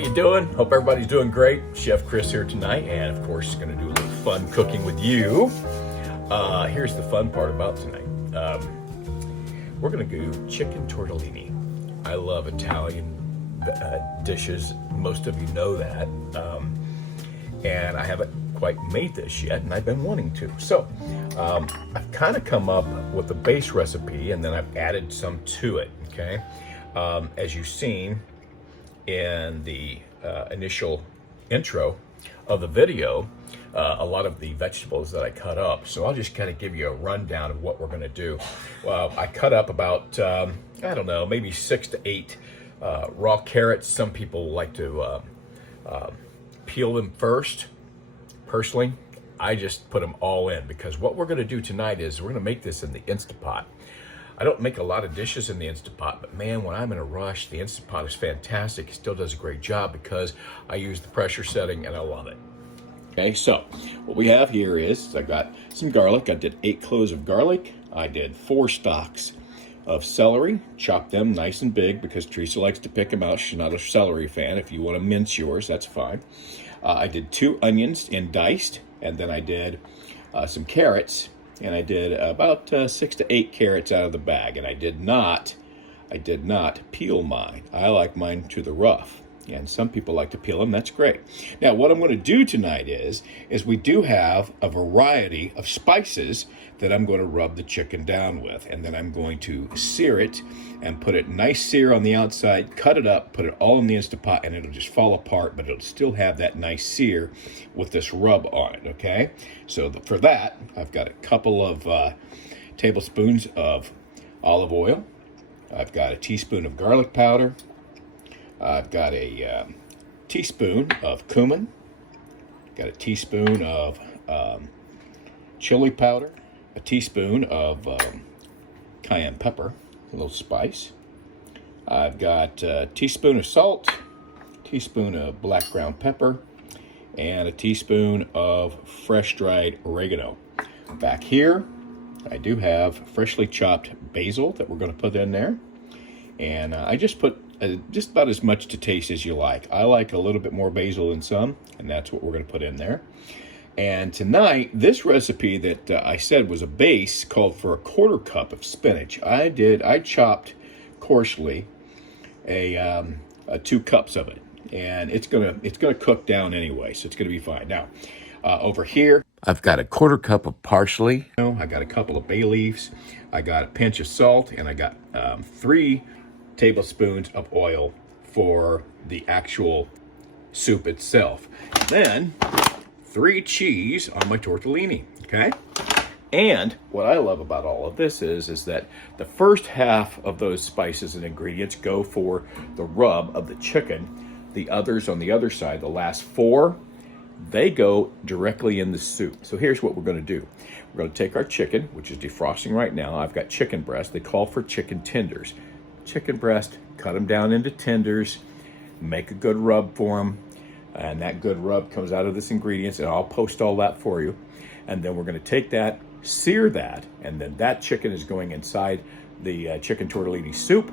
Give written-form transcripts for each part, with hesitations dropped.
you doing? Hope everybody's doing great. Chef Chris here tonight, and of course, going to do a little fun cooking with you. Here's the fun part about tonight. We're going to do chicken tortellini. I love Italian dishes. Most of you know that. And I haven't quite made this yet, and I've been wanting to. So I've kind of come up with the base recipe, and then I've added some to it, okay? As you've seen in the initial intro of the video, a lot of the vegetables that I cut up. So I'll just kind of give you a rundown of what we're gonna do. I cut up about, I don't know, maybe 6 to 8 raw carrots. Some people like to peel them first. Personally, I just put them all in because what we're gonna do tonight is we're gonna make this in the Instant Pot. I don't make a lot of dishes in the Instant Pot, but man, when I'm in a rush, the Instant Pot is fantastic. It still does a great job because I use the pressure setting and I love it. Okay, so what we have here is I got some garlic. I did 8 cloves of garlic. I did 4 stalks of celery, chopped them nice and big because Teresa likes to pick them out. She's not a celery fan. If you want to mince yours, that's fine. I did 2 onions in diced, and then I did some carrots, and I did about 6 to 8 carrots out of the bag, and I did not peel mine. I like mine to the rough, and some people like to peel them. That's great. Now, what I'm going to do tonight is we do have a variety of spices that I'm going to rub the chicken down with, and then I'm going to sear it and put it nice sear on the outside, cut it up, put it all in the Instant Pot, and it'll just fall apart, but it'll still have that nice sear with this rub on it, okay? So for that, I've got a couple of tablespoons of olive oil. I've got a teaspoon of garlic powder. I've got a teaspoon of cumin. Got a teaspoon of chili powder. A teaspoon of cayenne pepper, a little spice. I've got a teaspoon of salt, a teaspoon of black ground pepper, and a teaspoon of fresh dried oregano. Back here, I do have freshly chopped basil that we're going to put in there. And I just put just about as much to taste as you like. I like a little bit more basil than some, and that's what we're going to put in there. And tonight, this recipe that I said was a base called for a 1/4 cup of spinach. I chopped coarsely 2 cups of it, and it's gonna cook down anyway, so it's gonna be fine. Now, over here, I've got a 1/4 cup of parsley. I got a couple of bay leaves. I got a pinch of salt, and I got 3 tablespoons of oil for the actual soup itself. Then 3 cheese on my tortellini, okay? And what I love about all of this is that the first half of those spices and ingredients go for the rub of the chicken. The others on the other side, the last 4, they go directly in the soup. So here's what we're gonna do. We're gonna take our chicken, which is defrosting right now. I've got chicken breast. They call for chicken tenders. Chicken breast, cut them down into tenders, make a good rub for them. And that good rub comes out of this ingredients, and I'll post all that for you. And then we're going to take that, sear that, and then that chicken is going inside the chicken tortellini soup.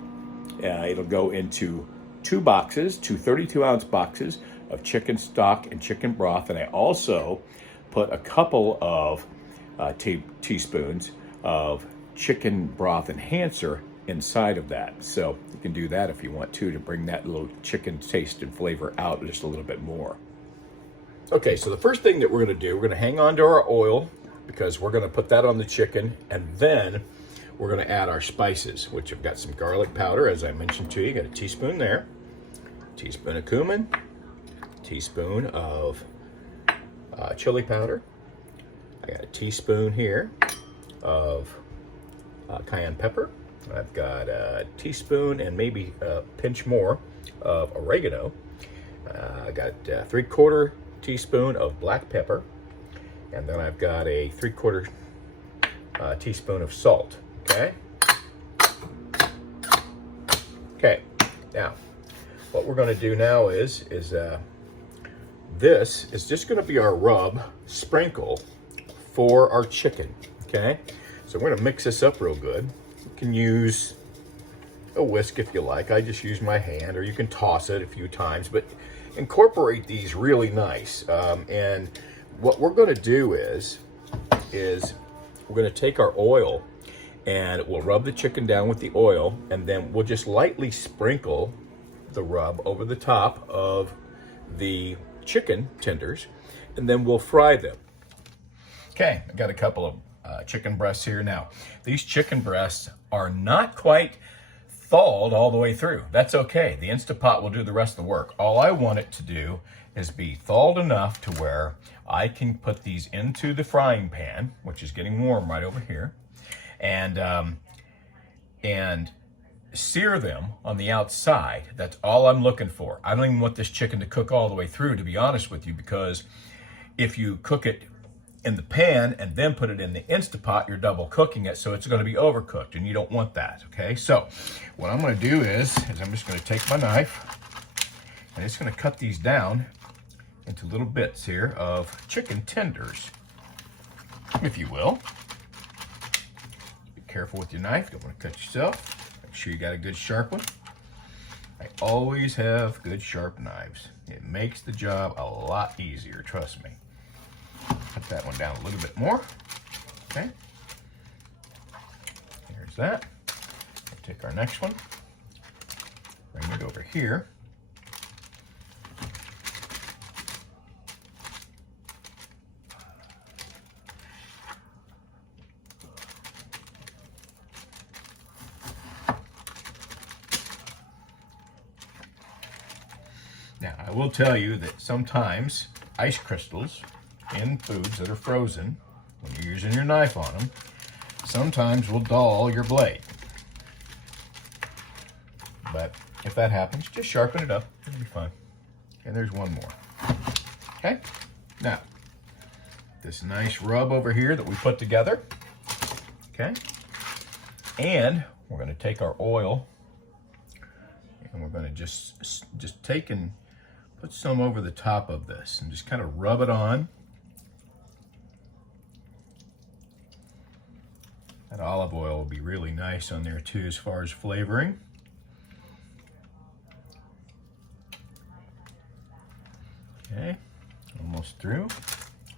It'll go into 2 boxes, 2 32-ounce boxes of chicken stock and chicken broth. And I also put a couple of teaspoons of chicken broth enhancer inside of that. So you can do that if you want to bring that little chicken taste and flavor out just a little bit more. Okay, so the first thing that we're gonna do, we're gonna hang on to our oil because we're gonna put that on the chicken, and then we're gonna add our spices, which I've got some garlic powder, as I mentioned to you. Got a teaspoon there, teaspoon of cumin, teaspoon of chili powder. I got a teaspoon here of cayenne pepper. I've got a teaspoon and maybe a pinch more of oregano. I got 3/4 teaspoon of black pepper. And then I've got a 3/4 teaspoon of salt, okay? Okay, now, what we're gonna do now is this is just gonna be our rub sprinkle for our chicken, okay? So we're gonna mix this up real good. You can use a whisk if you like. I just use my hand, or you can toss it a few times, but incorporate these really nice. And what we're going to do is we're going to take our oil and we'll rub the chicken down with the oil, and then we'll just lightly sprinkle the rub over the top of the chicken tenders, and then we'll fry them. Okay, I got a couple of chicken breasts here now. These chicken breasts are not quite thawed all the way through. That's okay. The Instant Pot will do the rest of the work. All I want it to do is be thawed enough to where I can put these into the frying pan, which is getting warm right over here, and sear them on the outside. That's all I'm looking for. I don't even want this chicken to cook all the way through, to be honest with you, because if you cook it in the pan and then put it in the Instant Pot, you're double cooking it, so it's going to be overcooked, and you don't want that, okay? So what I'm going to do is I'm just going to take my knife and it's going to cut these down into little bits here of chicken tenders, if you will. Be careful with your knife, don't want to cut yourself. Make sure you got a good sharp one. I always have good sharp knives. It makes the job a lot easier, trust me. Cut that one down a little bit more. Okay. Here's that. We'll take our next one. Bring it over here. Now, I will tell you that sometimes ice crystals in foods that are frozen, when you're using your knife on them, sometimes will dull your blade. But if that happens, just sharpen it up. It'll be fine. And there's one more. Okay? Now, this nice rub over here that we put together. Okay? And we're going to take our oil and we're going to just take and put some over the top of this and just kind of rub it on. That olive oil will be really nice on there too as far as flavoring. Okay, almost through.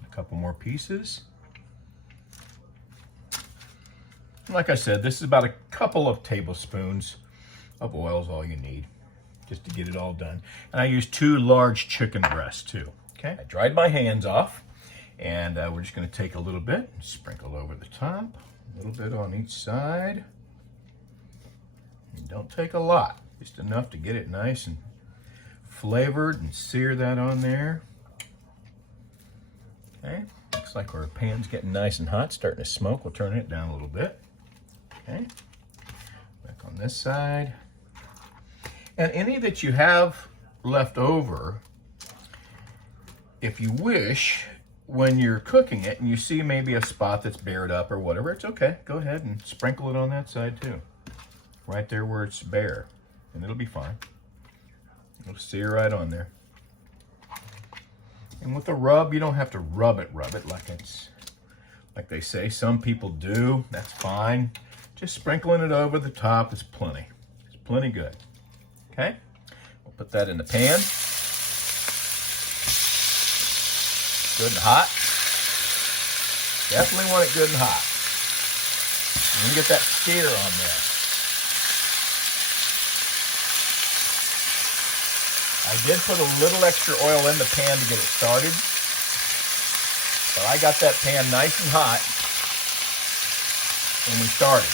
A couple more pieces. Like I said, this is about a couple of tablespoons of oil is all you need just to get it all done. And I used 2 large chicken breasts too. Okay, I dried my hands off, and we're just going to take a little bit and sprinkle over the top. A little bit on each side. And don't take a lot, just enough to get it nice and flavored, and sear that on there. Okay, looks like our pan's getting nice and hot, starting to smoke. We'll turn it down a little bit. Okay, back on this side. And any that you have left over, if you wish, when you're cooking it and you see maybe a spot that's bared up or whatever, it's okay. Go ahead and sprinkle it on that side too. Right there where it's bare, and it'll be fine. It'll sear right on there. And with a rub, you don't have to rub it like they say. Some people do, that's fine. Just sprinkling it over the top is plenty. It's plenty good. Okay, we'll put that in the pan. Good and hot. Definitely want it good and hot. You can get that sear on there. I did put a little extra oil in the pan to get it started, but I got that pan nice and hot when we started.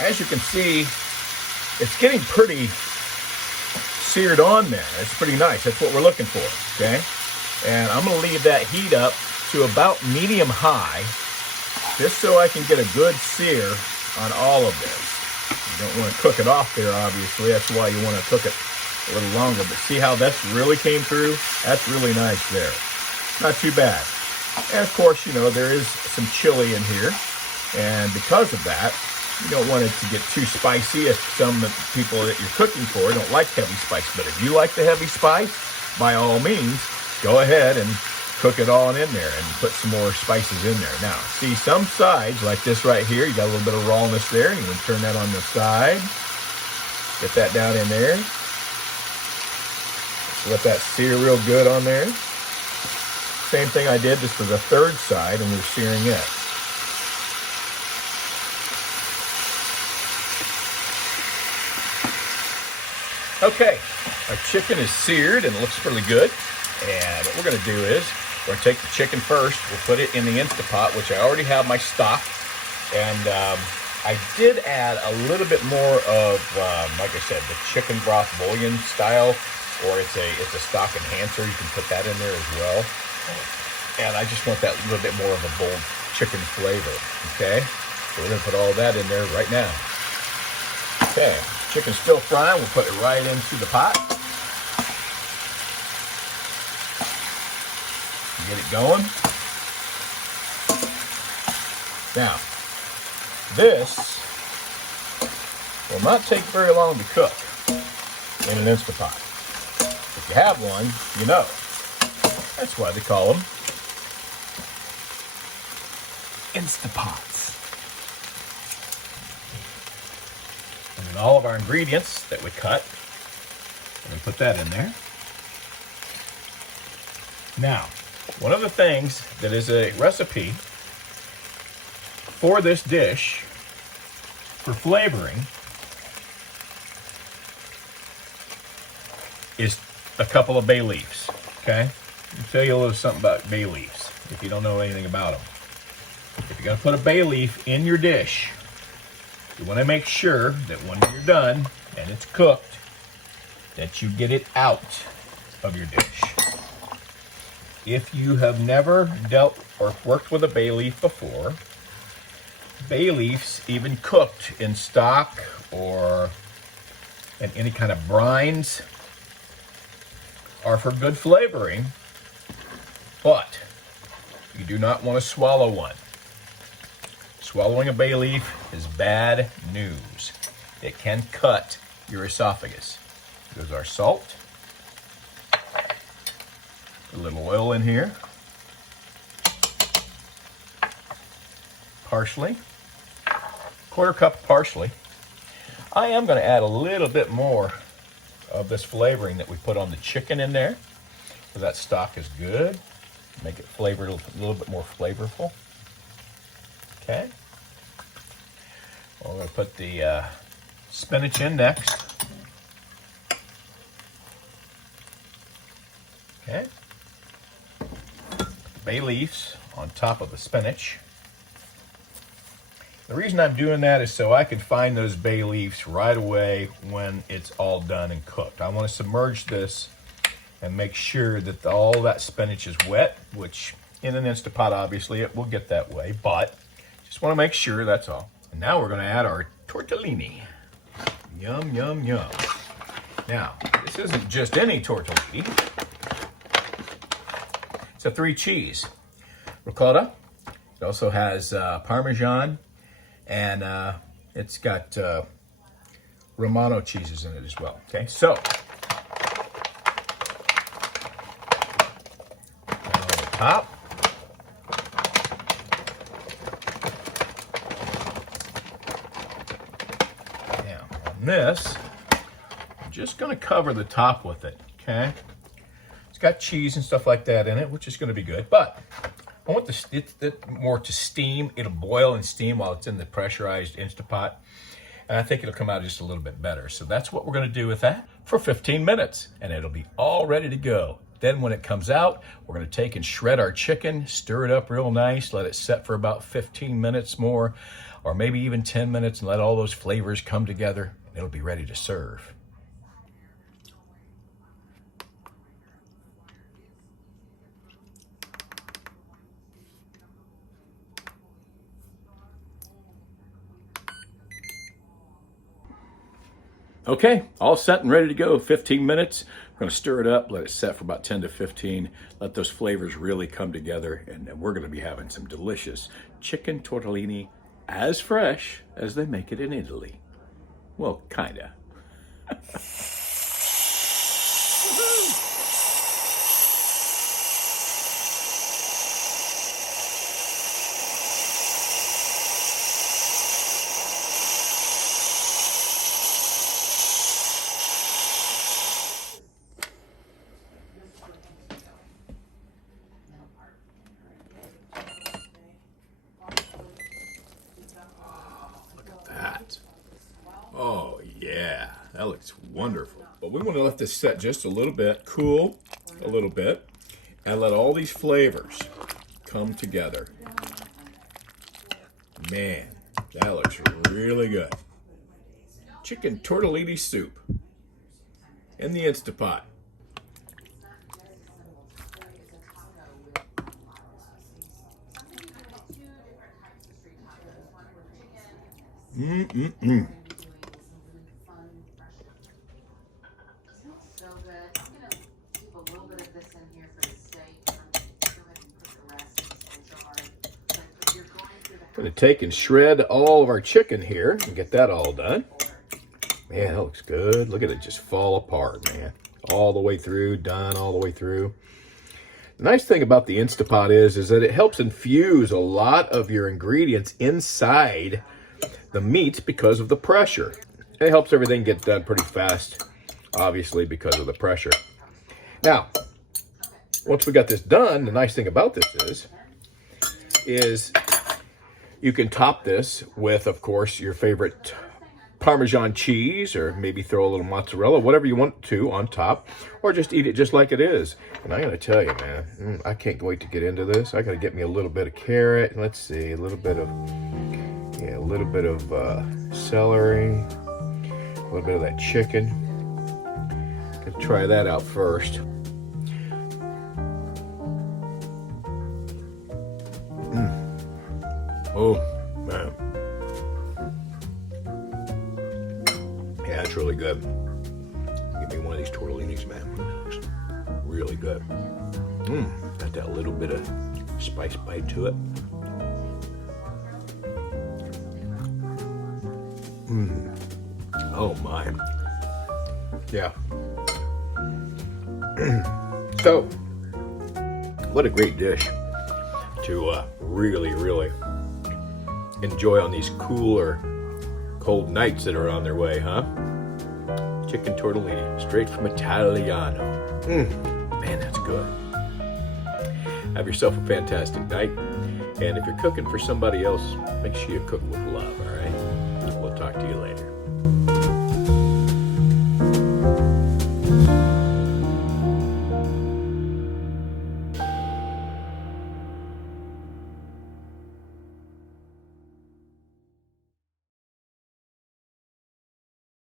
as you can see, it's getting pretty seared on there. It's pretty nice. That's what we're looking for, okay? And I'm gonna leave that heat up to about medium high, just so I can get a good sear on all of this. You don't want to cook it off there, obviously. That's why you want to cook it a little longer. But see how that's really came through? That's really nice there. Not too bad. And of course, you know, there is some chili in here. And because of that, you don't want it to get too spicy. If some people that you're cooking for don't like heavy spice. But if you like the heavy spice, by all means, go ahead and cook it all in there and put some more spices in there. Now, see, some sides, like this right here, you got a little bit of rawness there. You want to turn that on the side. Get that down in there. Let that sear real good on there. Same thing I did, this was the third side, and we're searing it. Okay, our chicken is seared and it looks really good. And what we're gonna do is, we're gonna take the chicken first, we'll put it in the Instapot, which I already have my stock. And I did add a little bit more of, like I said, the chicken broth bouillon style, or it's a stock enhancer. You can put that in there as well. And I just want that little bit more of a bold chicken flavor, okay? So we're gonna put all that in there right now. Okay, chicken's still frying, we'll put it right into the pot. Get it going. Now, this will not take very long to cook in an Instapot. If you have one, you know. That's why they call them Instapots. And then all of our ingredients that we cut, and we put that in there. Now, one of the things that is a recipe for this dish, for flavoring, is a couple of bay leaves, okay? I'll tell you a little something about bay leaves, if you don't know anything about them. If you're gonna put a bay leaf in your dish, you wanna make sure that when you're done and it's cooked, that you get it out of your dish. If you have never dealt or worked with a bay leaf before, bay leaves, even cooked in stock or in any kind of brines, are for good flavoring, but you do not want to swallow one. Swallowing a bay leaf is bad news. It can cut your esophagus. There's our salt. A little oil in here. Parsley. 1/4 cup parsley. I am going to add a little bit more of this flavoring that we put on the chicken in there, because that stock is good. Make it flavored a little bit more flavorful. Okay. Well, we're going to put the spinach in next. Okay. Bay leaves on top of the spinach. The reason I'm doing that is so I can find those bay leaves right away when it's all done and cooked. I want to submerge this and make sure that all that spinach is wet, which in an Instapot, obviously, it will get that way, but just want to make sure, that's all. And now we're going to add our tortellini. Yum, yum, yum. Now, this isn't just any tortellini. It's a 3 cheese ricotta. It also has Parmesan, and it's got Romano cheeses in it as well. Okay, so on the top. Now on this, I'm just going to cover the top with it. Okay. It's got cheese and stuff like that in it, which is going to be good. But I want it more to steam. It'll boil and steam while it's in the pressurized Instapot. And I think it'll come out just a little bit better. So that's what we're going to do with that for 15 minutes. And it'll be all ready to go. Then when it comes out, we're going to take and shred our chicken, stir it up real nice, let it set for about 15 minutes more or maybe even 10 minutes and let all those flavors come together. It'll be ready to serve. Okay, all set and ready to go. 15 minutes. We're going to stir it up, let it set for about 10 to 15. Let those flavors really come together, and we're going to be having some delicious chicken tortellini as fresh as they make it in Italy. Well, kinda. That. Oh yeah, that looks wonderful. But we want to let this set just a little bit, cool a little bit, and let all these flavors come together. Man, that looks really good. Chicken tortellini soup in the Instapot. Mm-mm-mm. So good. I'm going to keep a little bit of this in here for the steak. Go ahead and put the rest in the jar. But if you're going through the Gonna take and shred all of our chicken here and get that all done. Man, that looks good. Look at it just fall apart, man. All the way through, done all the way through. The nice thing about the Instapot is that it helps infuse a lot of your ingredients inside the meat because of the pressure. It helps everything get done pretty fast, obviously, because of the pressure. Now, once we got this done, the nice thing about this is you can top this with, of course, your favorite Parmesan cheese, or maybe throw a little mozzarella, whatever you want to on top, or just eat it just like it is. And I gotta tell you, man, I can't wait to get into this. I gotta get me a little bit of carrot. Let's see, a little bit of celery, a little bit of that chicken. Gonna try that out first. Oh man, yeah, it's really good. Give me one of these tortellinis, man. That looks really good. Got that little bit of spice bite to it. Oh my. Yeah. So, what a great dish to really enjoy on these cooler, cold nights that are on their way, huh? Chicken tortellini, straight from Italiano. Man, that's good. Have yourself a fantastic night. And if you're cooking for somebody else, make sure you cook with love.